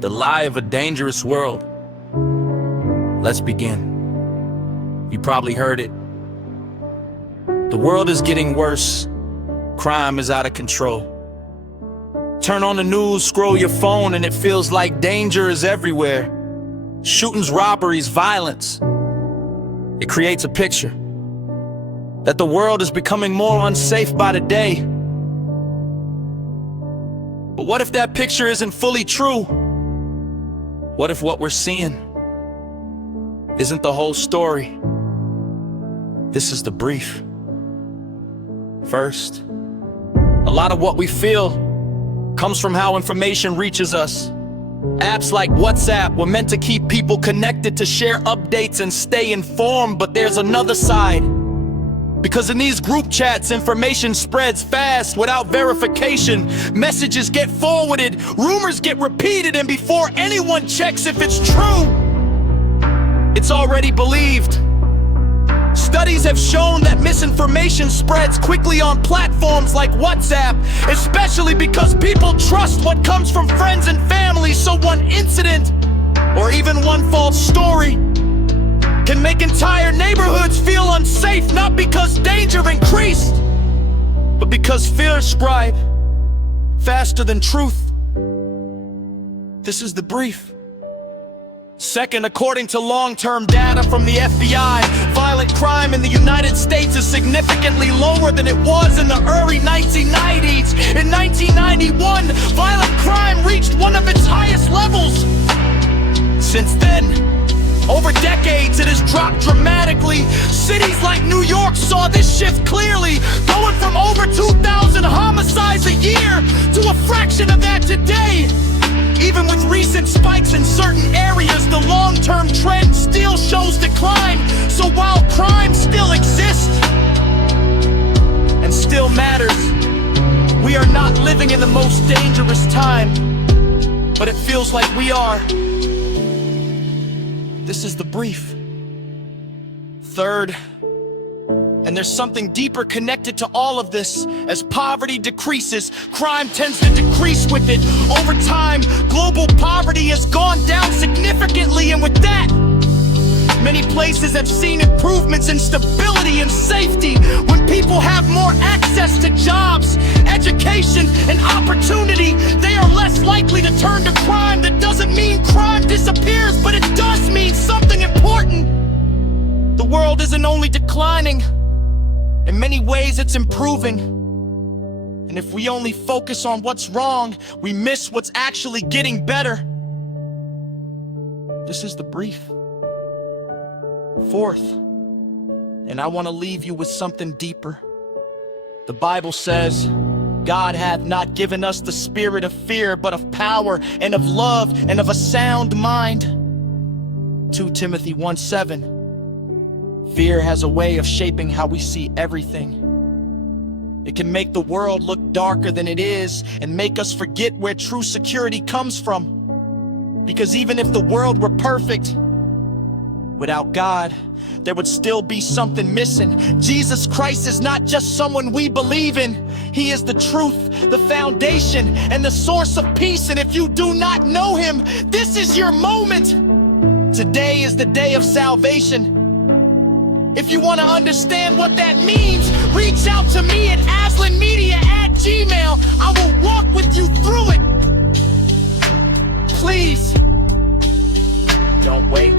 The lie of a dangerous world. Let's begin. You probably heard it. The world is getting worse. Crime is out of control. Turn on the news, scroll your phone, and it feels like danger is everywhere. Shootings, robberies, violence. It creates a picture that the world is becoming more unsafe by the day. But what if that picture isn't fully true? What if what we're seeing isn't the whole story? This is the brief. First, a lot of what we feel comes from how information reaches us. Apps like WhatsApp were meant to keep people connected, to share updates and stay informed, but there's another side. Because in these group chats, information spreads fast without verification. Messages get forwarded, rumors get repeated, and before anyone checks if it's true, it's already believed. Studies have shown that misinformation spreads quickly on platforms like WhatsApp, especially because people trust what comes from friends and family. So one incident, or even one false story, can make entire neighborhoods feel unsafe, not because danger increased, but because fear spread faster than truth. This is the brief. Second, according to long-term data from the FBI, violent crime in the United States is significantly lower than it was in the early 1990s. In 1991, violent crime reached one of its highest levels. Since then, over decades, it has dropped dramatically. Cities like New York saw this shift clearly, going from over 2,000 homicides a year to a fraction of that today. Even with recent spikes in certain areas, the long-term trend still shows decline. So while crime still exists and still matters, we are not living in the most dangerous time, but it feels like we are. This is the brief. Third, and there's something deeper connected to all of this. As poverty decreases, crime tends to decrease with it. Over time, global poverty has gone down significantly, and with that, many places have seen improvements in stability and safety. When people have more access to jobs, education, and opportunity, they are less likely to turn to crime. That doesn't mean crime disappears, but it does mean something important. The world isn't only declining. In many ways, it's improving. And if we only focus on what's wrong, we miss what's actually getting better. This is the brief. Fourth, and I want to leave you with something deeper. The Bible says, God hath not given us the spirit of fear, but of power and of love and of a sound mind. 2 Timothy 1:7. Fear has a way of shaping how we see everything. It can make the world look darker than it is and make us forget where true security comes from. Because even if the world were perfect, without God, there would still be something missing. Jesus Christ is not just someone we believe in. He is the truth, the foundation, and the source of peace. And if you do not know Him, this is your moment. Today is the day of salvation. If you want to understand what that means, reach out to me at aslanmedia@gmail. I will walk with you through it. Please, don't wait.